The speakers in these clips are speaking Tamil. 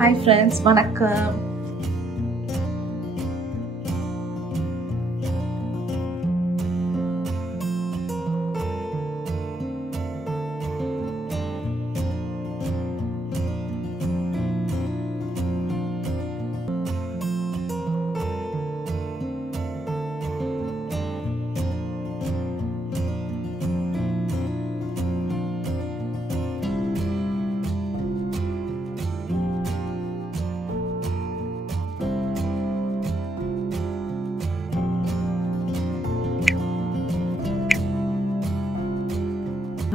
Hi friends, வணக்கம்.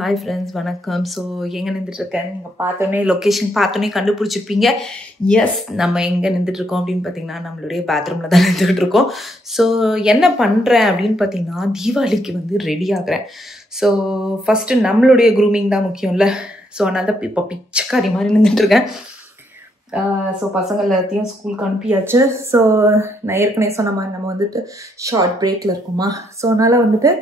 Hi friends, வணக்கம். ஸோ எங்கே நின்றுட்டுருக்கேன் நீங்கள் பார்த்தோன்னே லொக்கேஷன் பார்த்தோன்னே கண்டுபிடிச்சிருப்பீங்க. எஸ், நம்ம எங்கே நின்றுட்டுருக்கோம் அப்படின்னு பார்த்தீங்கன்னா நம்மளுடைய பாத்ரூமில் தான் நின்றுக்கிட்டு இருக்கோம். ஸோ என்ன பண்ணுறேன் அப்படின்னு பார்த்தீங்கன்னா தீபாவளிக்கு வந்து ரெடி ஆகிறேன். ஸோ ஃபஸ்ட்டு நம்மளுடைய க்ரூமிங் தான் முக்கியம்ல. ஸோ அதனால தான் இப்போ பிச்சைக்காரி மாதிரி நின்றுட்டுருக்கேன். ஸோ பசங்க எல்லாத்தையும் ஸ்கூலுக்கு அனுப்பியாச்சு. ஸோ நான் ஏற்கனவே சொன்ன மாதிரி நம்ம வந்துட்டு ஷார்ட் பிரேக்கில் இருக்குமா. ஸோ அதனால் வந்துட்டு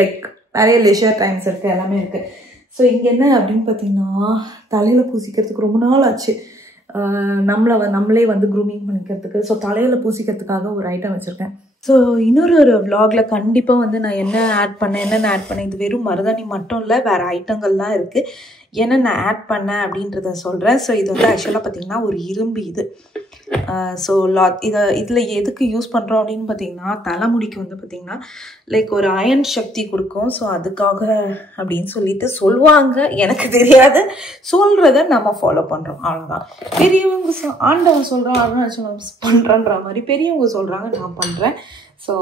லைக் நிறைய லெஷர் டைம்ஸ் இருக்குது, எல்லாமே இருக்குது. ஸோ இங்கே என்ன அப்படின்னு பார்த்தீங்கன்னா தலையில் பூசிக்கிறதுக்கு ரொம்ப நாள் ஆச்சு. நம்மளே வந்து க்ரூமிங் பண்ணிக்கிறதுக்கு. ஸோ தலையில் பூசிக்கிறதுக்காக ஒரு ஐட்டம் வச்சுருக்கேன். ஸோ இன்னொரு விலாகில் கண்டிப்பாக வந்து நான் என்னென்ன ஆட் பண்ணேன் இது வெறும் மருதாணி மட்டும் இல்லை, வேறு ஐட்டங்கள்லாம் இருக்குது. என்னென்ன ஆட் பண்ணேன் அப்படின்றத சொல்கிறேன். ஸோ இது வந்து ஆக்சுவலாக பார்த்திங்கன்னா ஒரு இரும்பு இது. ஸோ இதில் எதுக்கு யூஸ் பண்ணுறோம் அப்படின்னு பார்த்தீங்கன்னா தலைமுடிக்கு வந்து பார்த்திங்கன்னா லைக் ஒரு அயன் சக்தி கொடுக்கும். ஸோ அதுக்காக அப்படின்னு சொல்லிட்டு சொல்லுவாங்க, எனக்கு தெரியாது. சொல்கிறத நம்ம ஃபாலோ பண்ணுறோம், அவ்வளோதான். பெரியவங்க ஆண்டவன் சொல்கிறான், அருணாச்சலம் பண்ணுறன்ற மாதிரி பெரியவங்க சொல்கிறாங்க, நான் பண்ணுறேன். ஸோ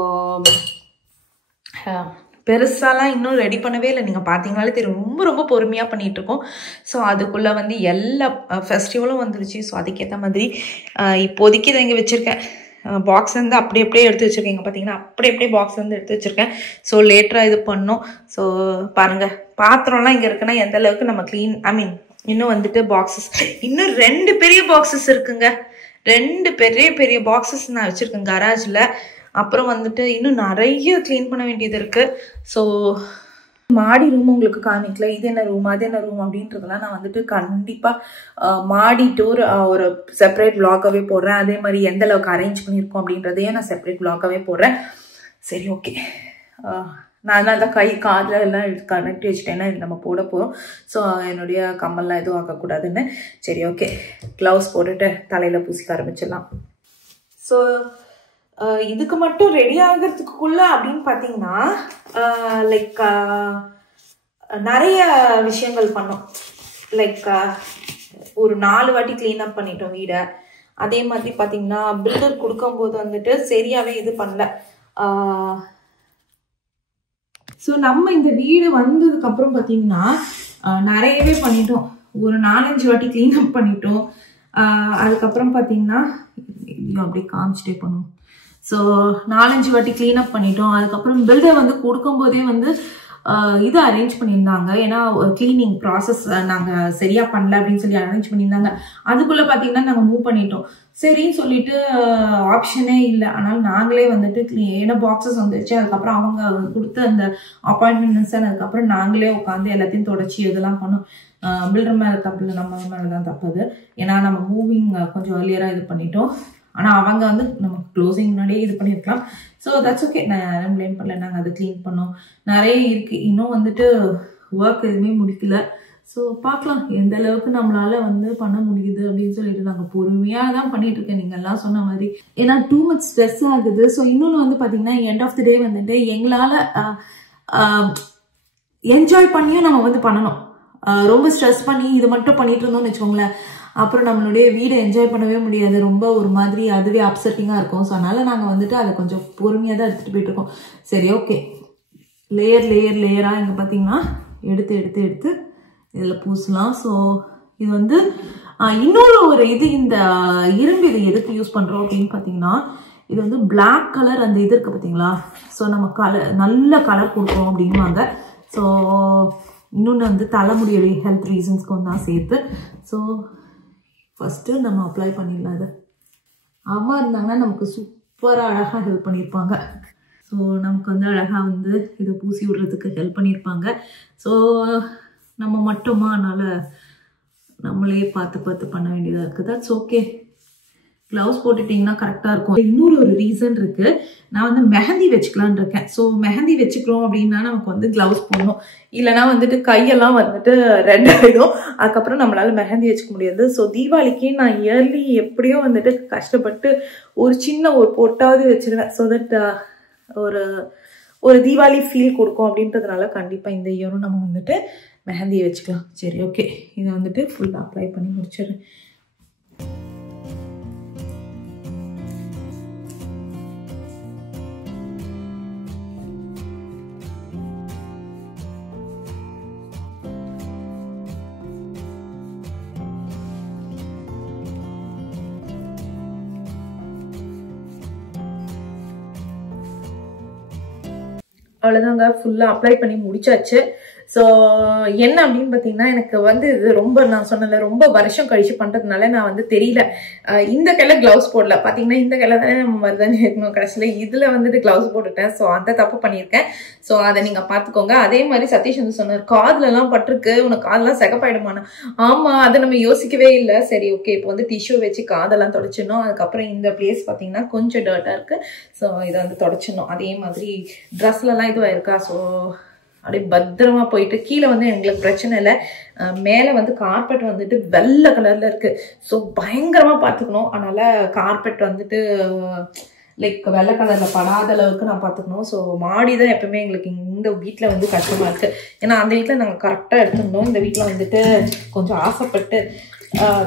பெருசாலாம் இன்னும் ரெடி பண்ணவே இல்லை. நீங்கள் பார்த்தீங்கனாலே தெரியும், ரொம்ப பொறுமையாக பண்ணிகிட்ருக்கோம். ஸோ அதுக்குள்ளே வந்து எல்லா ஃபெஸ்டிவலும் வந்துருச்சு. ஸோ அதுக்கேற்ற மாதிரி இப்போதைக்கு இதை இங்கே வச்சுருக்கேன். பாக்ஸ் வந்து அப்படியே எடுத்து வச்சுருக்கேன். இங்கே பார்த்தீங்கன்னா அப்படியே பாக்ஸ் வந்து எடுத்து வச்சுருக்கேன். ஸோ லேட்டராக இது பண்ணோம். ஸோ பாருங்கள், பாத்திரம்லாம் இங்கே இருக்குன்னா எந்த அளவுக்கு நம்ம க்ளீன், இன்னும் வந்துட்டு பாக்ஸஸ், இன்னும் 2 பெரிய பாக்ஸஸ் இருக்குங்க. 2 பெரிய பாக்ஸஸ் நான் வச்சுருக்கேன் கராஜில். அப்புறம் வந்துட்டு இன்னும் நிறைய க்ளீன் பண்ண வேண்டியது இருக்குது. ஸோ மாடி ரூம் உங்களுக்கு காமிக்கல, இது என்ன ரூம் அது என்ன ரூம் அப்படின்றதெல்லாம் நான் வந்துட்டு கண்டிப்பாக மாடி டூர் ஒரு செப்பரேட் விலாகாகவே போடுறேன். அதே மாதிரி எந்த அளவுக்கு அரேஞ்ச் பண்ணியிருக்கோம் அப்படின்றதையே நான் செப்பரேட் விலாகாகவே போடுறேன். சரி, ஓகே. நான் தான் அந்த காதில் எல்லாம் கனெக்ட் வச்சுட்டேன்னா இது நம்ம போட போகிறோம். ஸோ என்னுடைய கம்மல்லாம் எதுவும் ஆகக்கூடாதுன்னு. சரி, ஓகே. க்ளவுஸ் போட்டுட்டு தலையில் பூசிக்க ஆரம்பிச்சிடலாம். ஸோ இதுக்கு மட்டும் ரெடி ஆகிறதுக்குள்ள அப்படின்னு பார்த்தீங்கன்னா லைக் நிறைய விஷயங்கள் பண்ணோம். லைக் ஒரு 4 வாட்டி க்ளீன் அப் பண்ணிட்டோம் வீடை. அதே மாதிரி பார்த்தீங்கன்னா பில்டர் கொடுக்கும்போது வந்துட்டு சரியாகவே இது பண்ணல. ஸோ நம்ம இந்த வீடு வந்ததுக்கப்புறம் பார்த்தீங்கன்னா நிறையவே பண்ணிட்டோம். ஒரு 4-5 வாட்டி க்ளீன் அப் பண்ணிட்டோம். அதுக்கப்புறம் பார்த்தீங்கன்னா அப்படியே காமிச்சிட்டே பண்ணுவோம். ஸோ 4-5 வாட்டி க்ளீன் அப் பண்ணிட்டோம். அதுக்கப்புறம் பில்டர் வந்து கொடுக்கும்போதே வந்து இது அரேஞ்ச் பண்ணியிருந்தாங்க. ஏன்னா கிளீனிங் ப்ராசஸ் நாங்கள் சரியாக பண்ணல அப்படின்னு சொல்லி அரேஞ்ச் பண்ணியிருந்தாங்க. அதுக்குள்ளே பார்த்தீங்கன்னா நாங்கள் மூவ் பண்ணிட்டோம். சரின்னு சொல்லிட்டு ஆப்ஷனே இல்லை. ஆனால் நாங்களே வந்துட்டு ஏன்னா பாக்ஸஸ் வந்துருச்சு. அதுக்கப்புறம் அவங்க கொடுத்த அந்த அப்பாயின்மெண்ட்ஸ், அதுக்கப்புறம் நாங்களே உட்காந்து எல்லாத்தையும் தொடச்சி இதெல்லாம் பண்ணோம். பில்டர் மேலே தப்பு இல்லை, நம்ம மேலே தான் தப்புது. ஏன்னா நம்ம மூவிங் கொஞ்சம் ஏர்லியராக இது பண்ணிட்டோம். ஆனால் அவங்க வந்து நமக்கு க்ளோசிங் முன்னாடியே இது பண்ணியிருக்கலாம். ஸோ தட்ஸ் ஓகே, நான் யாரும் ப்ளேம் பண்ணல. நாங்கள் அதை க்ளீன் பண்ணோம். நிறைய இருக்குது, இன்னும் வந்துட்டு ஒர்க் எதுவுமே முடிக்கல. ஸோ பார்க்கலாம் எந்த அளவுக்கு நம்மளால வந்து பண்ண முடியுது அப்படின்னு சொல்லிட்டு நாங்கள் பொறுமையாக தான் பண்ணிட்டு இருக்கேன். நீங்கள் எல்லாம் சொன்ன மாதிரி, ஏன்னா டூ மச் ஸ்ட்ரெஸ் ஆகுது. ஸோ இன்னொன்று வந்து பார்த்தீங்கன்னா எண்ட் ஆஃப் தி டே வந்துட்டு எங்களால் என்ஜாய் பண்ணியும் நம்ம வந்து பண்ணணும். ரொம்ப ஸ்ட்ரெஸ் பண்ணி இது மட்டும் பண்ணிட்டு இருந்தோம்னு வச்சுக்கோங்களேன், அப்புறம் நம்மளுடைய வீடை என்ஜாய் பண்ணவே முடியாது. ரொம்ப ஒரு மாதிரி அதுவே அப்செட்டிங்காக இருக்கும். ஸோ அதனால் நாங்கள் வந்துட்டு அதை கொஞ்சம் பொறுமையாக தான் எடுத்துகிட்டு போயிட்டுருக்கோம். சரி, ஓகே. லேயராக இங்கே பார்த்தீங்கன்னா எடுத்து இதில் பூசலாம். ஸோ இது வந்து இன்னொரு ஒரு இது, இந்த இரும்பு இது எதுக்கு யூஸ் பண்ணுறோம் அப்படின்னு பார்த்தீங்கன்னா இது வந்து பிளாக் கலர் அந்த இது இருக்குது பார்த்தீங்களா. ஸோ நம்ம நல்ல கலர் கொடுக்குறோம் அப்படின்வாங்க. ஸோ இன்னொன்று வந்து தலைமுடியுடைய ஹெல்த் ரீசன்ஸ்க்கும் தான் சேர்த்து. ஸோ ஃபஸ்ட்டு நம்ம அப்ளை பண்ணிடலாம். இது அம்மா இருந்தாங்கன்னா நமக்கு சூப்பராக அழகாக ஹெல்ப் பண்ணியிருப்பாங்க. ஸோ நமக்கு வந்து அழகாக வந்து இதை பூசி விடுறதுக்கு ஹெல்ப் பண்ணியிருப்பாங்க. ஸோ நம்ம மட்டுமா, அதனால் நம்மளே பார்த்து பார்த்து பண்ண வேண்டியதாக இருக்குது. That's okay. க்ளவுஸ் போட்டுட்டிங்கன்னா கரெக்டாக இருக்கும். இன்னொரு ஒரு ரீசன் இருக்குது. நான் வந்து மெஹந்தி வச்சுக்கலான் இருக்கேன். ஸோ மெஹந்தி வச்சுக்கிறோம் அப்படின்னா நமக்கு வந்து க்ளவுஸ் போடணும். இல்லைனா வந்துட்டு கையெல்லாம் வந்துட்டு ரெட் ஆகிடும். அதுக்கப்புறம் நம்மளால் மெஹந்தி வச்சுக்க முடியாது. ஸோ தீபாவளிக்கு நான் இயர்லி எப்படியோ வந்துட்டு கஷ்டப்பட்டு ஒரு சின்ன ஒரு பொட்டாவது வச்சுருவேன். ஸோ தட் ஒரு தீபாவளி ஃபீல் கொடுக்கும் அப்படின்றதுனால கண்டிப்பாக இந்த இயரும் நம்ம வந்துட்டு மெஹந்தியை வச்சுக்கலாம். சரி, ஓகே. இதை வந்துட்டு ஃபுல்லாக அப்ளை பண்ணி முடிச்சிடுறேன். அவ்வளோதாங்க, ஃபுல்லாக அப்ளை பண்ணி முடிச்சாச்சு. ஸோ என்ன அப்படின்னு பார்த்தீங்கன்னா, எனக்கு வந்து இது ரொம்ப நான் சொன்னல ரொம்ப வருஷம் கழிச்சு பண்ணுறதுனால நான் வந்து தெரியல. இந்த கையில் க்ளவுஸ் போடல. பார்த்தீங்கன்னா இந்த கையில் தானே நம்ம மருதாணி இருக்கணும். கடைசியில் இதில் வந்துட்டு க்ளவுஸ் போட்டுட்டேன். ஸோ அந்த தப்பு பண்ணியிருக்கேன். ஸோ அதை நீங்கள் பார்த்துக்கோங்க. அதே மாதிரி சதீஷ் வந்து சொன்னார், காதுலலாம் பட்டிருக்கு, உனக்கு காதெல்லாம் செகப்பாயிடுமானா. ஆமாம், அதை நம்ம யோசிக்கவே இல்லை. சரி, ஓகே. இப்போ வந்து டிஷ்யூ வச்சு காதெல்லாம் தொடச்சிடணும். அதுக்கப்புறம் இந்த பிளேஸ் பார்த்தீங்கன்னா கொஞ்சம் டர்ட்டாக இருக்குது. ஸோ இதை வந்து தொடச்சிடணும். அதே மாதிரி ட்ரெஸ்லலாம் இதுவாக இருக்கா. ஸோ அப்படியே பத்திரமா போயிட்டு கீழே வந்து எங்களுக்கு பிரச்சனை இல்லை. மேலே வந்து கார்பெட் வந்துட்டு வெள்ளை கலரில் இருக்குது. ஸோ பயங்கரமாக பார்த்துக்கணும். அதனால் கார்பெட் வந்துட்டு லைக் வெள்ளை கலரில் படாத அளவுக்கு நான் பார்த்துக்கணும். ஸோ மாடி தான் எப்பவுமே எங்களுக்கு இந்த வீட்டில் வந்து கஷ்டமாக இருக்குது. ஏன்னா அந்த வீட்டில் நாங்கள் கரெக்டாக எடுத்துருந்தோம். இந்த வீட்டில் வந்துட்டு கொஞ்சம் ஆசைப்பட்டு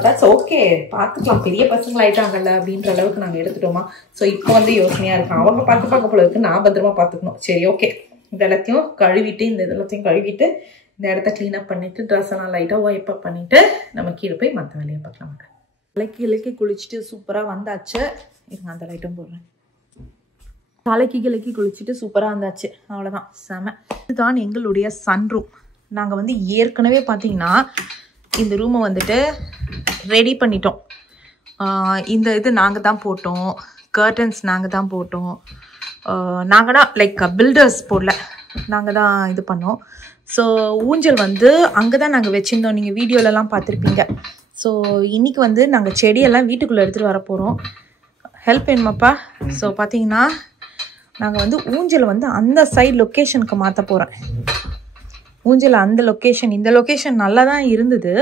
தட்ஸ் ஓகே, பார்த்துக்கலாம், பெரிய பசங்களாயிட்டாங்கல்ல அப்படின்ற அளவுக்கு நாங்கள் எடுத்துட்டோமா. ஸோ இப்போ வந்து யோசனையாக இருக்கும். அவங்க பார்க்க போல இருக்கு, நான் பத்திரமா பார்த்துக்கணும். சரி, ஓகே. இந்த எல்லாத்தையும் கழுவிட்டு இந்த இடத்த க்ளீனப் பண்ணிவிட்டு ட்ரெஸ் எல்லாம் லைட்டாக வைப் அப் பண்ணிவிட்டு நம்ம கீழே போய் மற்ற வேலையை பார்க்கலாம். தலைக்கு குளிச்சுட்டு சூப்பராக வந்தாச்சு. இருங்க, அந்த லைட்டும் போடுறேன். தலைக்கு குளிச்சுட்டு சூப்பராக வந்தாச்சு. அவ்வளோதான், செம. இதுதான் எங்களுடைய சன்ரூம். நாங்கள் வந்து ஏற்கனவே பார்த்தீங்கன்னா இந்த ரூமை வந்துட்டு ரெடி பண்ணிட்டோம். இந்த இது நாங்கள் தான் போட்டோம். கர்டன்ஸ் நாங்கள் தான் போட்டோம். நாங்கள் தான் லைக் பில்டர்ஸ் போடல, நாங்கள் தான் இது பண்ணோம். ஸோ ஊஞ்சல் வந்து அங்கே தான் நாங்கள் வச்சுருந்தோம். நீங்கள் வீடியோலலாம் பார்த்துருப்பீங்க. ஸோ இன்றைக்கி வந்து நாங்கள் செடியெல்லாம் வீட்டுக்குள்ளே எடுத்துகிட்டு வர போகிறோம். ஹெல்ப் வேணுமாப்பா? ஸோ பார்த்தீங்கன்னா நாங்கள் வந்து ஊஞ்சலை வந்து அந்த சைடு லொக்கேஷனுக்கு மாற்ற போகிறேன். ஊஞ்சல் அந்த லொக்கேஷன், இந்த லொக்கேஷன் நல்லா தான் இருந்தது.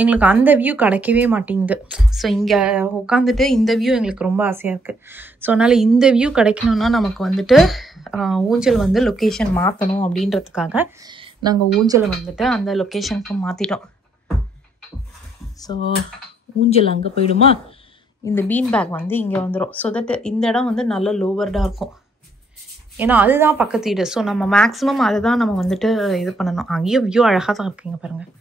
எங்களுக்கு அந்த வியூ கிடைக்கவே மாட்டேங்குது. ஸோ இங்கே உட்காந்துட்டு இந்த வியூ எங்களுக்கு ரொம்ப ஆசையாக இருக்குது. ஸோ அதனால் இந்த வியூ கிடைக்கணுன்னா நமக்கு வந்துட்டு ஊஞ்சல் வந்து லொக்கேஷன் மாற்றணும். அப்படின்றதுக்காக நாங்கள் ஊஞ்சலை வந்துட்டு அந்த லொக்கேஷனுக்கு மாற்றிட்டோம். ஸோ ஊஞ்சல் அங்கே போயிடுமா, இந்த பீன் பேக் வந்து இங்கே வந்துடும். ஸோ தட் இந்த இடம் வந்து நல்ல லோவர்டாக இருக்கும். ஏன்னா அதுதான் பக்கத்து வீடு. ஸோ நம்ம மேக்ஸிமம் அதை தான் நம்ம வந்துட்டு இது பண்ணணும். அங்கேயும் வியூ அழகாக தான் இருக்குங்க பாருங்கள்.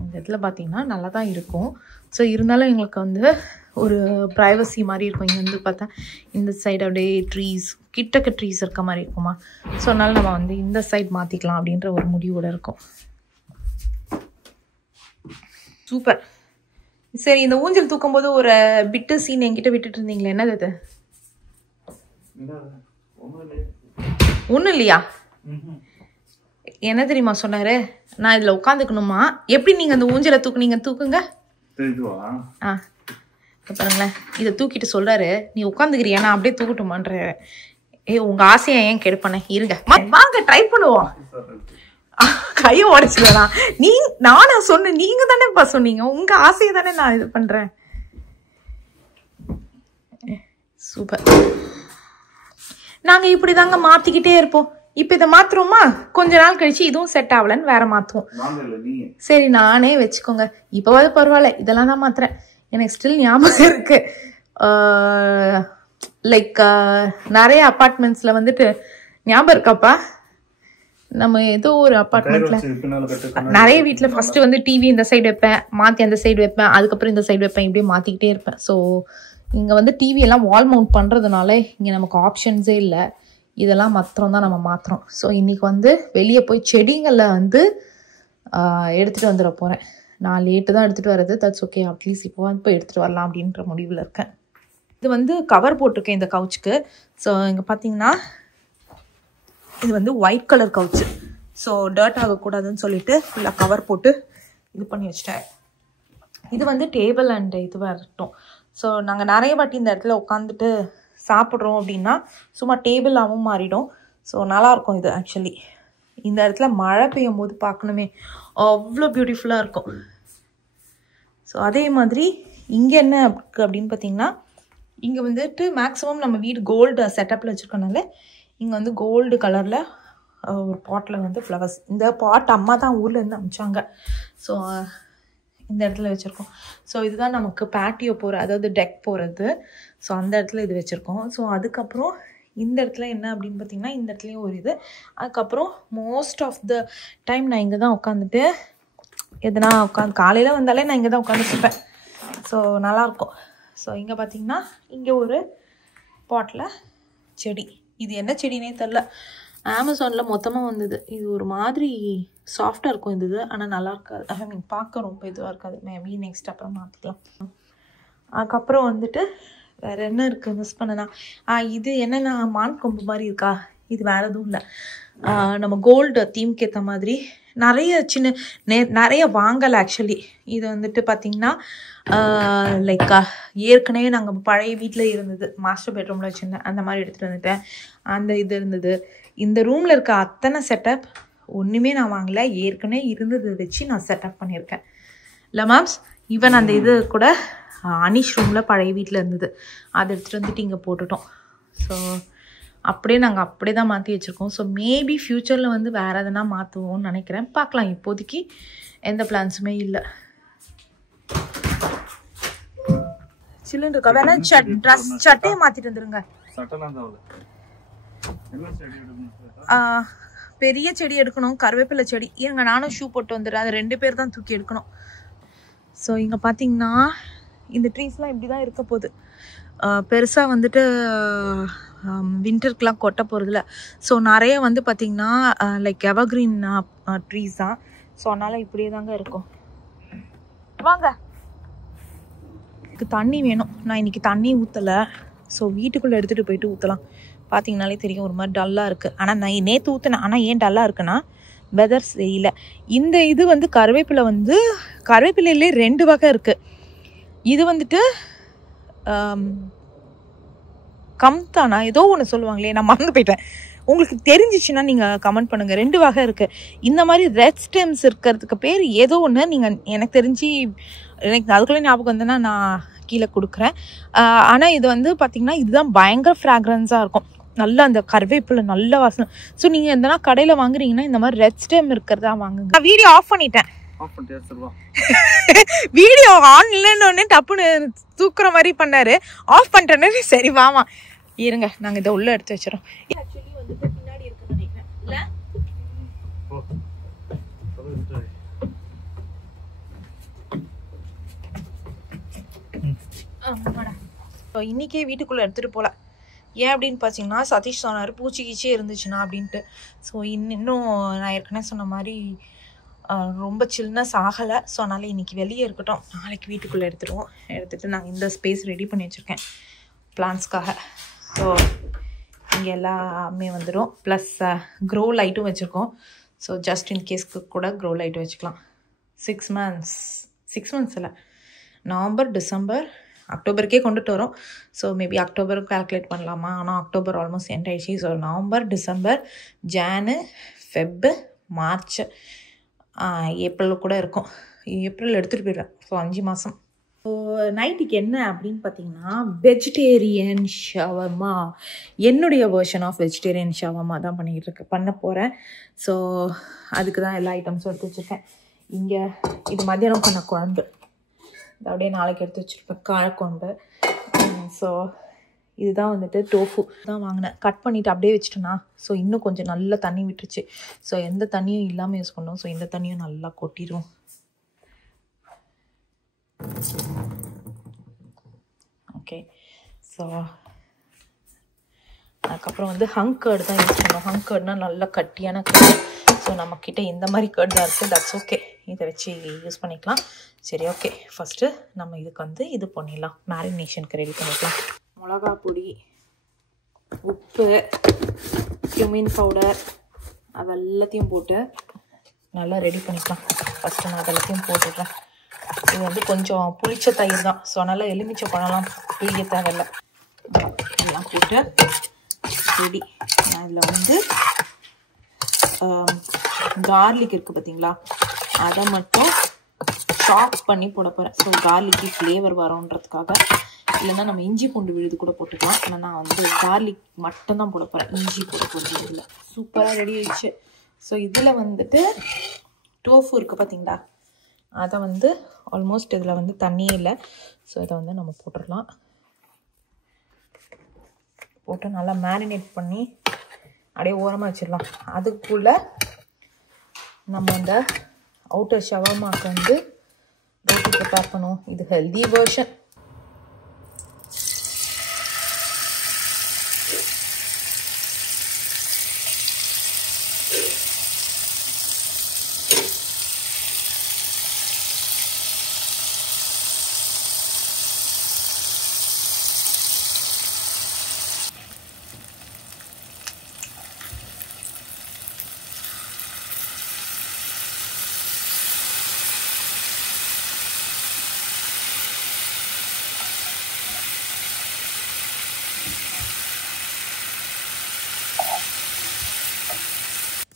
இந்த இடத்துல பார்த்தீங்கன்னா நல்லா தான் இருக்கும். ஸோ இருந்தாலும் எங்களுக்கு வந்து ஒரு ப்ரைவசி மாதிரி இருக்கும். இங்கே வந்து பார்த்தா இந்த சைடு அப்படியே ட்ரீஸ், கிட்டக்க ட்ரீஸ் இருக்க மாதிரி இருக்குமா. ஸோ அதனால நம்ம வந்து இந்த சைடு மாற்றிக்கலாம் அப்படின்ற ஒரு முடிவோடு இருக்கும். சூப்பர். சரி, இந்த ஊஞ்சல் தூக்கும் போது ஒரு பிட்டு சீன் என்கிட்ட விட்டுட்டு இருந்தீங்களே, என்னது அது? ஒன்றும் இல்லையா? என்ன தெரியுமா சொன்னாரு, நான் இதில் உட்காந்துக்கணுமா, எப்படி நீங்கள் அந்த ஊஞ்சலை தூக்குங்க. பாருங்களேன், இதை தூக்கிட்டு சொல்கிறாரு, நீ உட்காந்துக்கிறியா, நான் அப்படியே தூக்கட்டுமான்ற. உங்கள் ஆசையை ஏன் கெடுப்பேன்? இருங்க, வாங்க ட்ரை பண்ணுவோம். கையை உடைச்சிடலாம். நானா சொன்னேன், நீங்கள் தானேப்பா சொன்னீங்க, உங்கள் ஆசையை தானே நான் இது பண்ணுறேன். சூப்பர். நாங்கள் இப்படி தாங்க மாற்றிக்கிட்டே இருப்போம். இப்போ இதை மாற்றுறோமா, கொஞ்ச நாள் கழிச்சு இதுவும் செட் ஆகலன்னு வேற மாற்றுவோம். சரி, நானே வச்சுக்கோங்க. இப்போவாது பரவாயில்ல, இதெல்லாம் தான் மாத்துறேன். எனக்கு ஸ்டில் ஞாபகம் இருக்கு. லைக் நிறைய அப்பார்ட்மெண்ட்ஸில் வந்துட்டு ஞாபகம் இருக்காப்பா, நம்ம ஏதோ ஒரு அப்பார்ட்மெண்ட்ல நிறைய வீட்டில் ஃபர்ஸ்ட் வந்து டிவி இந்த சைடு வைப்பேன், மாற்றி அந்த சைடு வைப்பேன், அதுக்கப்புறம் இந்த சைடு வைப்பேன், இப்படியே மாற்றிக்கிட்டே இருப்பேன். ஸோ இங்கே வந்து டிவி எல்லாம் வால் மவுண்ட் பண்ணுறதுனால இங்கே நமக்கு ஆப்ஷன்ஸே இல்லை. இதெல்லாம் மாத்திரம் தான் நம்ம மாற்றுறோம். ஸோ இன்றைக்கி வந்து வெளியே போய் செடிங்களில் வந்து எடுத்துகிட்டு வந்துட போகிறேன். நான் லேட்டு தான் எடுத்துகிட்டு வர்றது. தட்ஸ் ஓகே, அட்லீஸ்ட் இப்போ வந்து போய் எடுத்துகிட்டு வரலாம் அப்படின்ற முடிவில் இருக்கேன். இது வந்து கவர் போட்டிருக்கேன் இந்த கவுச்சுக்கு. ஸோ இங்கே பார்த்தீங்கன்னா இது வந்து ஒயிட் கலர் கவுச்சு. ஸோ டர்ட் ஆகக்கூடாதுன்னு சொல்லிட்டு ஃபுல்லாக கவர் போட்டு இது பண்ணி வச்சிட்டேன். இது வந்து டேபிள் அண்ட் இதுவாக இருக்கட்டும். ஸோ நாங்கள் நிறைய வாட்டி இந்த இடத்துல உட்காந்துட்டு சாப்பிட்றோம் அப்படின்னா சும்மா டேபிளாகவும் மாறிடும். ஸோ நல்லாயிருக்கும் இது. ஆக்சுவலி இந்த இடத்துல மழை பெய்யும் போது பார்க்கணுமே அவ்வளோ பியூட்டிஃபுல்லாக இருக்கும். ஸோ அதே மாதிரி இங்கே என்ன அப்படின்னு பார்த்தீங்கன்னா, இங்கே வந்துட்டு மேக்ஸிமம் நம்ம வீடு கோல்டு செட்டப்பில் வச்சுருக்கனால இங்கே வந்து கோல்டு கலரில் ஒரு பாட்டில் வந்து ஃப்ளவர்ஸ். இந்த பாட் அம்மா தான் ஊர்லேருந்து அனுப்பிச்சாங்க. ஸோ இந்த இடத்துல வச்சுருக்கோம். ஸோ இதுதான் நமக்கு பேட்டியோ போகிற, அதாவது டெக் போகிறது. ஸோ அந்த இடத்துல இது வச்சுருக்கோம். ஸோ அதுக்கப்புறம் இந்த இடத்துல என்ன அப்படின்னு பார்த்தீங்கன்னா, இந்த இடத்துலையும் ஒரு இது. அதுக்கப்புறம் மோஸ்ட் ஆஃப் த டைம் நான் இங்கே தான் உட்காந்துட்டு எதுனா காலையில் வந்தாலே நான் இங்கே தான் உட்காந்துருப்பேன். ஸோ நல்லாயிருக்கும். ஸோ இங்கே பார்த்தீங்கன்னா இங்கே ஒரு பாட்டில் செடி. இது என்ன செடினே தெரில, அமேசானில் மொத்தமாக வந்தது. இது ஒரு மாதிரி சாஃப்டாக இருக்கும் இது, ஆனால் நல்லா இருக்காது. ஐ மீன் பார்க்க ரொம்ப இதுவாக இருக்காது. மேபி நெக்ஸ்ட் அப்புறம் மாற்றிக்கலாம். அதுக்கப்புறம் வந்துட்டு வேறு என்ன இருக்குது மிஸ் பண்ணனா, இது என்னென்னா மான் கொம்பு மாதிரி இருக்கா, இது வேறு எதுவும் இல்லை. நம்ம கோல்டு தீம்க்கு ஏற்ற மாதிரி நிறைய நிறைய வாங்கலை. ஆக்சுவலி இது வந்துட்டு பார்த்திங்கன்னா லைக் ஏற்கனவே நாங்கள் பழைய வீட்டில் இருந்தது, மாஸ்டர் பெட்ரூமில் வச்சுருந்தேன், அந்த மாதிரி எடுத்துகிட்டு வந்துட்டேன். அந்த இது இருந்தது. இந்த ரூமில் இருக்க அத்தனை செட்டப் ஒன்றுமே நான் வாங்கலை, ஏற்கனவே இருந்ததை வச்சு நான் செட்டப் பண்ணியிருக்கேன். இல்லை மேம்ஸ், ஈவன் அந்த இது கூட அனிஷ் ரூமில் பழைய வீட்டில் இருந்தது, அதை எடுத்துகிட்டு வந்துட்டு இங்கே போட்டுட்டோம். ஸோ அப்படியே நாங்கள் அப்படியே தான் மாற்றி வச்சுருக்கோம். ஸோ மேபி ஃப்யூச்சரில் வந்து வேறு எதனா மாற்றுவோம்னு நினைக்கிறேன். பார்க்கலாம். இப்போதைக்கு எந்த பிளான்ஸுமே இல்லை. சில்லுன்னு இருக்கா, வேணா சட்டையை மாற்றிட்டு வந்துருங்க. பெரிய செடி எடுக்கணும், கருவேப்பிலை செடி. ஏங்க நானும் ஷூ போட்டு வந்துடுறேன், அது 2 பேர் தான் தூக்கி எடுக்கணும். ஸோ இங்கே பார்த்தீங்கன்னா இந்த ட்ரீஸ்லாம் இப்படி தான் இருக்க போகுது. பெருசாக வந்துட்டு வின்டருக்குலாம் கொட்ட போகிறதில்ல. ஸோ நிறைய வந்து பார்த்திங்கன்னா லைக் எவர்க்ரீன் ட்ரீஸ் தான். ஸோ அதனால் இப்படியே தாங்க இருக்கும். வாங்க, எனக்கு தண்ணி வேணும். நான் இன்றைக்கி தண்ணி ஊற்றலை. ஸோ வீட்டுக்குள்ளே எடுத்துகிட்டு போயிட்டு ஊற்றலாம். பார்த்தீங்கனாலே தெரியும் ஒரு மாதிரி டல்லாக இருக்குது. ஆனால் நான் நேற்று ஊற்றினேன். ஆனால் ஏன் டல்லாக இருக்குன்னா வெதர் சரியில்லை. இந்த இது வந்து கருவேப்பிலையிலே 2 வகை இருக்குது. இது வந்துட்டு கம்தானா ஏதோ ஒன்று சொல்லுவாங்களே, நான் மறந்து போயிட்டேன். உங்களுக்கு தெரிஞ்சிச்சுன்னா நீங்கள் கமெண்ட் பண்ணுங்கள். 2 வகை இருக்குது. இந்த மாதிரி ரெட் ஸ்டெம்ஸ் இருக்கிறதுக்கு பேர் ஏதோ ஒன்று, நீங்கள் எனக்கு தெரிஞ்சு எனக்கு அதுக்குள்ளே ஞாபகம் வந்தேன்னா நான் கீழே கொடுக்குறேன். ஆனால் இது வந்து பார்த்திங்கன்னா இதுதான் பயங்கர ஃப்ராக்ரன்ஸாக இருக்கும். நல்லா அந்த கருவேப்பிலை நல்ல வாசனை. ஸோ நீங்கள் எதனா கடையில் வாங்குறீங்கன்னா இந்த மாதிரி ரெட் ஸ்டெம் இருக்கிறதா வாங்குங்க. நான் வீடியோ ஆஃப் பண்ணிட்டேன். வீடியோ ஆன் இல்லைன்னு டப்புன்னு தூக்குற மாதிரி பண்ணாரு. ஆஃப் பண்ணிட்டேன்னு சரி வாமா இருங்க, நாங்கள் இதை உள்ள எடுத்து வச்சிடறோம். ஆக்சுவலி வந்துட்டு பின்னாடி இருக்குன்னு நினைக்கிறேன். இல்லை இன்னைக்கே வீட்டுக்குள்ளே எடுத்துகிட்டு போகல. ஏன் அப்படின்னு பார்த்தீங்கன்னா, சதீஷ் சொன்னார் பூச்சி கீச்சே இருந்துச்சுன்னா அப்படின்ட்டு. ஸோ இன்னும் நான் ஏற்கனவே சொன்ன மாதிரி ரொம்ப சில்னஸ் ஆகலை. ஸோ அதனால் இன்றைக்கி வெளியே இருக்கட்டும், நாளைக்கு வீட்டுக்குள்ளே எடுத்துகிட்டு நாங்கள் இந்த ஸ்பேஸ் ரெடி பண்ணி வச்சுருக்கேன் பிளான்ஸ்க்காக. ஸோ இங்கே எல்லாமே வந்துடும். ப்ளஸ் க்ரோ லைட்டும் வச்சுருக்கோம். ஸோ ஜஸ்ட் இன் கேஸ்க்கு கூட க்ரோ லைட்டும் வச்சுக்கலாம். 6 months இல்லை, நவம்பர், டிசம்பர், அக்டோபருக்கே கொண்டுட்டு வரோம். ஸோ மேபி அக்டோபருக்கு கால்குலேட் பண்ணலாமா? ஆனால் அக்டோபர் ஆல்மோஸ்ட் எண்ட் ஆயிடுச்சு. So November, December, Jan, Feb, March, April கூட இருக்கும். ஏப்ரல் எடுத்துகிட்டு போயிடுவேன். ஸோ 5 மாதம். ஸோ நைட்டுக்கு என்ன அப்படின்னு பார்த்தீங்கன்னா, வெஜிடேரியன் ஷவர்மா. என்னுடைய வெர்ஷன் ஆஃப் வெஜிடேரியன் ஷவர்மா தான் பண்ண போகிறேன். ஸோ அதுக்கு தான் எல்லா ஐட்டம்ஸும் எடுத்து வச்சுருக்கேன். இங்கே இது மத்தியானம் பண்ண குழம்பு, இது அப்படியே நாளைக்கு எடுத்து வச்சுருப்பேன், காழக்குழம்பு. ஸோ இதுதான் வந்துட்டு டோஃபு தான் வாங்கினேன். கட் பண்ணிவிட்டு அப்படியே வச்சுட்டேன்னா ஸோ இன்னும் கொஞ்சம் நல்லா தண்ணி விட்டுருச்சு. ஸோ எந்த தண்ணியும் இல்லாமல் யூஸ் பண்ணோம். ஸோ இந்த தண்ணியும் நல்லா கொட்டிடும். ஓகே. ஸோ அதுக்கப்புறம் வந்து ஹங் கர்டு தான் யூஸ் பண்ணோம். ஹங் கர்டுனால் நல்லா கட்டியான கர்டு. ஸோ நம்மக்கிட்ட இந்த மாதிரி கர்டு தான் இருக்குது. தட்ஸ் ஓகே, இதை வச்சு யூஸ் பண்ணிக்கலாம். சரி, ஓகே. ஃபஸ்ட்டு நம்ம இதுக்கு வந்து இது பண்ணிடலாம், மேரினேஷனுக்கு ரெடி பண்ணிக்கலாம். மிளகா பொடி, உப்பு, cumin பவுடர், அது எல்லாத்தையும் போட்டு நல்லா ரெடி பண்ணிக்கலாம். ஃபஸ்ட்டு நான் அதெல்லாத்தையும் போட்டுடுறேன். இது வந்து கொஞ்சம் புளிச்ச தயிர் தான். ஸோ அதனால் எலுமிச்சை பழம்லாம் புளிக்க தேவையில்லை. எல்லாம் போட்டு ரெடி. நான் இதில் வந்து கார்லிக் இருக்குது பார்த்தீங்களா, அதை மட்டும் சாப் பண்ணி போட போகிறேன். ஸோ கார்லிக்கு ஃப்ளேவர் வரோன்றதுக்காக. இல்லைன்னா நம்ம இஞ்சி பூண்டு விழுது கூட போட்டுக்கலாம். ஆனால் நான் வந்து கார்லிக் மட்டும்தான் போட போகிறேன், இஞ்சி போட போகிறது இல்லை. சூப்பராக ரெடி ஆயிடுச்சு. ஸோ இதில் வந்துட்டு டோஃபு இருக்குது பார்த்தீங்களா, அதை வந்து ஆல்மோஸ்ட் இதில் வந்து தண்ணியே இல்லை. ஸோ இதை வந்து நம்ம போட்டுடலாம். போட்டு நல்லா மேரினேட் பண்ணி அப்படியே ஓரமாக வச்சிடலாம். அதுக்குள்ளே நம்ம இந்த அவுட்டர் ஷவர்மாக்கு வந்து ரோட்டி ப்ரிப்பேர் பண்ணுவோம். இது ஹெல்தி வெர்ஷன்.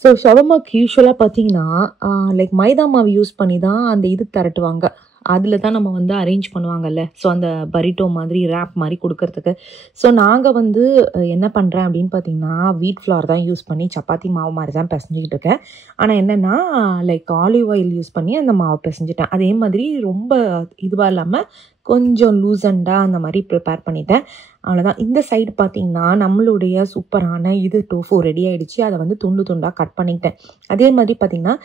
ஸோ ஷவர்மாக்கு யூஸ்வலாக பார்த்தீங்கன்னா லைக் மைதா மாவு யூஸ் பண்ணி தான் அந்த இது திரட்டுவாங்க. அதில் தான் நம்ம வந்து அரேஞ்ச் பண்ணுவாங்கல்ல. ஸோ அந்த பரிட்டோ மாதிரி ரேப் மாதிரி கொடுக்கறதுக்கு. ஸோ நாங்கள் வந்து என்ன பண்ணுறேன் அப்படின்னு பார்த்தீங்கன்னா வீட் ஃப்ளார் தான் யூஸ் பண்ணி சப்பாத்தி மாவு மாதிரி தான் பிசைஞ்சிக்கிட்டு இருக்கேன். ஆனால் என்னென்னா லைக் ஆலிவ் ஆயில் யூஸ் பண்ணி அந்த மாவு பிசைஞ்சிட்டேன். அதே மாதிரி ரொம்ப இதுவாக இல்லாமல் கொஞ்சம் லூசண்டாக அந்த மாதிரி ப்ரிப்பேர் பண்ணிட்டேன். அவ்வளோதான். இந்த சைடு பார்த்தீங்கன்னா நம்மளுடைய சூப்பரான இது டோஃபு ரெடி ஆகிடுச்சு. அதை வந்து துண்டு துண்டாக கட் பண்ணிக்கிட்டேன். அதே மாதிரி பார்த்திங்கன்னா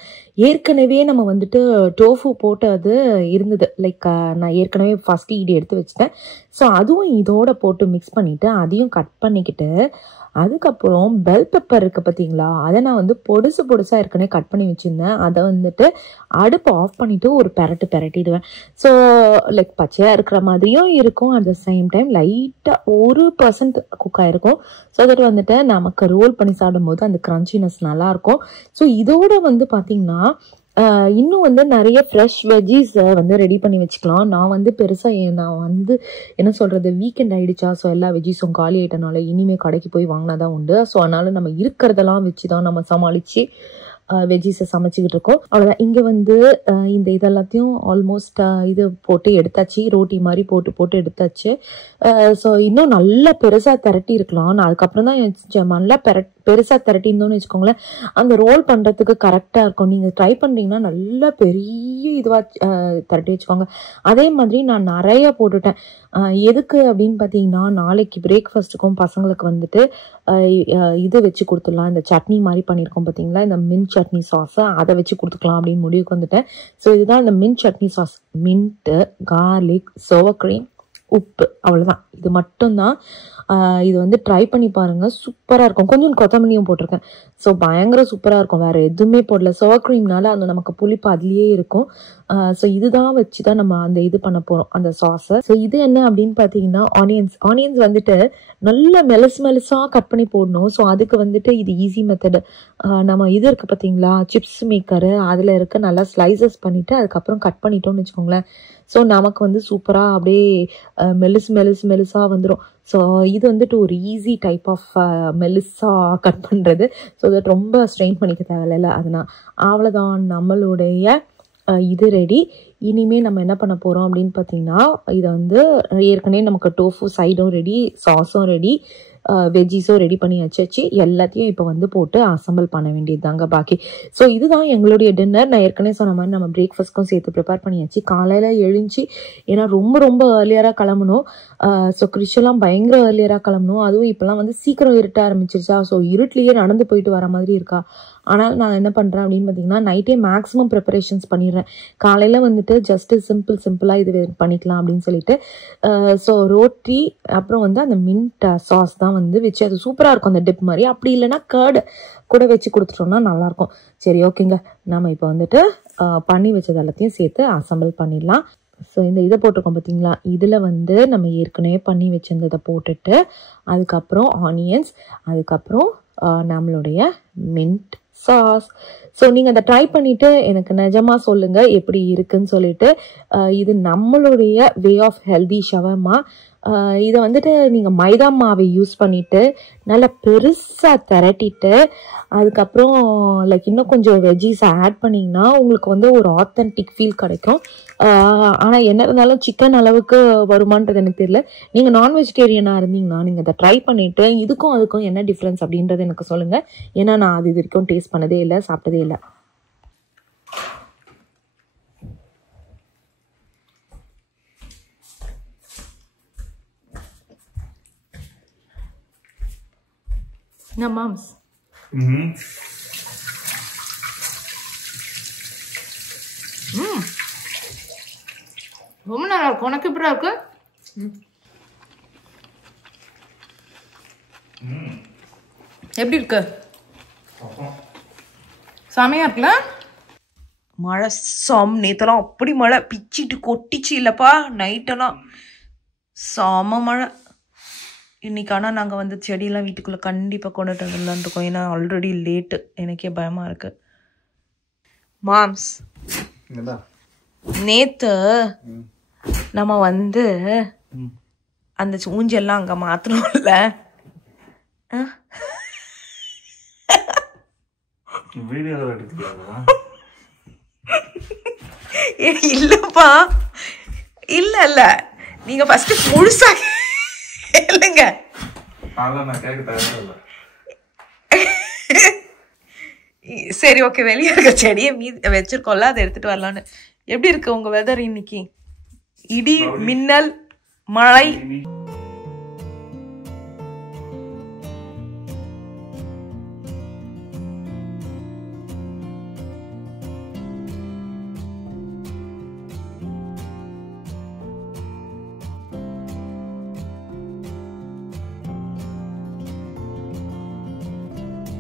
ஏற்கனவே நம்ம வந்துட்டு டோஃபு போட்டது இருந்தது. லைக் நான் ஏற்கனவே ஃபஸ்ட்டு இது எடுத்து வச்சுட்டேன். ஸோ அதுவும் இதோட போட்டு மிக்ஸ் பண்ணிவிட்டு அதையும் கட் பண்ணிக்கிட்டு அதுக்கப்புறம் பெல் பெப்பர் இருக்குது பார்த்தீங்களா, அதை நான் வந்து பொடுசாக ஏற்கனவே கட் பண்ணி வச்சுருந்தேன். அதை வந்துட்டு அடுப்பு ஆஃப் பண்ணிவிட்டு ஒரு பெரட்டிடுவேன். ஸோ லைக் பச்சையாக இருக்கிற மாதிரியும் இருக்கும், அட் த சேம் டைம் லைட்டாக 1% குக் ஆகிருக்கும். ஸோ தட் வந்துட்டு நமக்கு ரோல் பண்ணி சாப்பிடும்போது அந்த க்ரன்ச்சினஸ் நல்லாயிருக்கும். ஸோ இதோட வந்து பார்த்திங்கன்னா இன்னும் வந்து நிறைய ஃப்ரெஷ் வெஜ்ஜீஸ் வந்து ரெடி பண்ணி வச்சுக்கலாம். நான் வந்து பெருசாக நான் வந்து என்ன சொல்கிறது, வீக்கெண்ட் ஆகிடுச்சா, ஸோ எல்லா வெஜ்ஜீஸும் காலி ஆகிட்டனால இனிமேல் கடைக்கு போய் வாங்கினா தான் உண்டு. ஸோ அதனால் நம்ம இருக்கிறதெல்லாம் வச்சு தான் நம்ம சமாளித்து வெஜ்ஜீஸை சமைச்சிக்கிட்டு இருக்கோம். அவ்வளோதான். இங்கே வந்து இந்த இதெல்லாத்தையும் ஆல்மோஸ்ட் இது போட்டு எடுத்தாச்சு, ரோட்டி மாதிரி போட்டு எடுத்தாச்சு. ஸோ இன்னும் நல்லா பெருசாக திரட்டி இருக்கலாம். நான் அதுக்கப்புறம் தான் நல்லா பெருசாக திரட்டியிருந்தோன்னு வச்சுக்கோங்களேன், அந்த ரோல் பண்ணுறதுக்கு கரெக்டாக இருக்கும். நீங்கள் ட்ரை பண்ணுறீங்கன்னா நல்லா பெரிய இதுவாக திரட்டி வச்சுக்கோங்க. அதே மாதிரி நான் நிறைய போட்டுட்டேன். எதுக்கு அப்படின்னு பார்த்தீங்கன்னா நாளைக்கு பிரேக்ஃபாஸ்ட்டுக்கும் பசங்களுக்கு வந்துட்டு இது வச்சு கொடுத்துடலாம். இந்த சட்னி மாதிரி பண்ணியிருக்கோம் பார்த்தீங்களா, இந்த மின்ட் சட்னி சாஸை அதை வச்சு கொடுத்துக்கலாம் அப்படின்னு முடிவுக்கு வந்துட்டேன். ஸோ இதுதான் இந்த mint chutney sauce. Mint, garlic, sour cream, உப்பு, அவ்வளோதான். இது மட்டும்தான். இது வந்து ட்ரை பண்ணி பாருங்கள், சூப்பராக இருக்கும். கொஞ்சம் கொத்தமல்லியும் போட்டிருக்கேன். ஸோ பயங்கர சூப்பராக இருக்கும். வேறு எதுவுமே போடல. சோவர் க்ரீம்னால அந்த நமக்கு புளிப்பு அதுலேயே இருக்கும். ஸோ இதுதான் வச்சு தான் நம்ம அந்த இது பண்ண போகிறோம், அந்த சாஸை. ஸோ இது என்ன அப்படின்னு பார்த்தீங்கன்னா ஆனியன்ஸ் வந்துட்டு நல்லா மெலிசாக கட் பண்ணி போடணும். ஸோ அதுக்கு வந்துட்டு இது ஈஸி மெத்தடு. நம்ம இது இருக்குது பார்த்தீங்களா, சிப்ஸ் மேக்கரு, அதில் இருக்க நல்லா ஸ்லைசஸ் பண்ணிவிட்டு அதுக்கப்புறம் கட் பண்ணிட்டோம்னு வச்சுக்கோங்களேன். ஸோ நமக்கு வந்து சூப்பராக அப்படியே மெலிசாக வந்துடும். ஸோ இது வந்துட்டு ஒரு ஈஸி டைப் ஆஃப் மெலிசாக கட் பண்ணுறது. ஸோ தட் ரொம்ப ஸ்ட்ரெயின் பண்ணிக்க தேவையில்ல. அதனால் அவ்வளோதான், நம்மளுடைய இது ரெடி. இனிமேல் நம்ம என்ன பண்ண போகிறோம் அப்படின்னு பார்த்தீங்கன்னா இதை வந்து ஏற்கனவே நமக்கு டோஃபு சைடும் ரெடி, சாஸும் ரெடி, வெஜ்ஜீஸும் ரெடி பண்ணி வச்சாச்சு. எல்லாத்தையும் இப்போ வந்து போட்டு அசம்பிள் பண்ண வேண்டியது தாங்க பாக்கி. ஸோ இதுதான் எங்களுடைய டின்னர். நான் ஏற்கனவே சொன்ன மாதிரி நம்ம பிரேக்ஃபாஸ்ட்க்கும் சேர்த்து ப்ரிப்பேர் பண்ணியாச்சு. காலையில் எழுந்துச்சு, ஏன்னா ரொம்ப ஏர்லியராக கிளம்பணும். ஸோ கிறிஸ்டெல்லாம் பயங்கர ஏர்லியராக கிளம்பணும். அதுவும் இப்போலாம் வந்து சீக்கிரம் இருட்ட ஆரம்பிச்சிருச்சா, ஸோ இருட்டிலேயே நடந்து போயிட்டு வர மாதிரி இருக்கா. ஆனால் நான் என்ன பண்ணுறேன் அப்படின்னு பார்த்தீங்கன்னா நைட்டே மேக்ஸிமம் ப்ரிப்பரேஷன்ஸ் பண்ணிடுறேன். காலையில் வந்துட்டு ஜஸ்ட்டு சிம்பிளாக இது பண்ணிக்கலாம் அப்படின்னு சொல்லிட்டு. ஸோ ரோட்டி அப்புறம் வந்து அந்த மின்ட் சாஸ் தான் வந்து வச்சு அது சூப்பராக இருக்கும், அந்த டிப் மாதிரி. அப்படி இல்லைன்னா கர்டு கூட வச்சு கொடுத்துட்டோம்னா நல்லாயிருக்கும். சரி, ஓகேங்க. நம்ம இப்போ வந்துட்டு பண்ணி வச்சது எல்லாத்தையும் சேர்த்து அசம்பிள் பண்ணிடலாம். ஸோ இந்த இதை போட்டிருக்கோம் பார்த்தீங்களா, இதில் வந்து நம்ம ஏற்கனவே பண்ணி வச்சிருந்ததை போட்டுட்டு அதுக்கப்புறம் ஆனியன்ஸ், அதுக்கப்புறம் நம்மளுடைய மின்ட் சாஸ். ஸோ நீங்கள் அதை ட்ரை பண்ணிவிட்டு எனக்கு நிஜமாக சொல்லுங்கள் எப்படி இருக்குன்னு சொல்லிட்டு. இது நம்மளுடைய வே ஆஃப் ஹெல்தி ஷவர்மா. இதை வந்துட்டு நீங்கள் மைதா மாவை யூஸ் பண்ணிவிட்டு நல்லா பெருசாக திரட்டிட்டு அதுக்கப்புறம் லைக் இன்னும் கொஞ்சம் வெஜ்ஜீஸை ஆட் பண்ணிங்கன்னா உங்களுக்கு வந்து ஒரு ஆத்தென்டிக் ஃபீல் கிடைக்கும். ஆனால் என்ன இருந்தாலும் சிக்கன் அளவுக்கு வருமானது எனக்கு தெரியல. நீங்கள் நான் வெஜிடேரியனாக இருந்தீங்கன்னா நீங்கள் அதை ட்ரை பண்ணிவிட்டு இதுக்கும் அதுக்கும் என்ன டிஃப்ரென்ஸ் அப்படின்றது எனக்கு சொல்லுங்கள். ஏன்னா நான் அது இது வரைக்கும் டேஸ்ட் பண்ணதே இல்லை, சாப்பிட்டதே இல்லை. No, moms. ரொம்ப நல்லா இருக்கு. உனக்கு எப்படி இருக்கு? எப்படி இருக்கு? செமையா இருக்குல்ல? மழை நேத்தெல்லாம் அப்படி மழை பிச்சிட்டு கொட்டிச்சு இல்லப்பா. நைட்டெல்லாம் செம மழை. இன்னைக்கு ஆனால் நாங்கள் வந்து செடியெல்லாம் வீட்டுக்குள்ளே கண்டிப்பாக கொண்டுட்டு வந்துடலான் இருக்கோம். ஏன்னா ஆல்ரெடி லேட்டு, எனக்கே பயமாக இருக்கு. மாம்ஸ், நேற்று நம்ம வந்து அந்த ஊஞ்செல்லாம் அங்கே மாற்றணும்ல. இல்லப்பா, இல்லை இல்லை, நீங்கள் ஃபஸ்ட்டு முழுசாக இல்லைங்க. சரி ஓகே, வெளியே இருக்க செடியை வச்சிருக்கோம்ல, அதை எடுத்துட்டு வரலான்னு. எப்படி இருக்கு உங்க வெதர் இன்னைக்கு? இடி மின்னல் மழை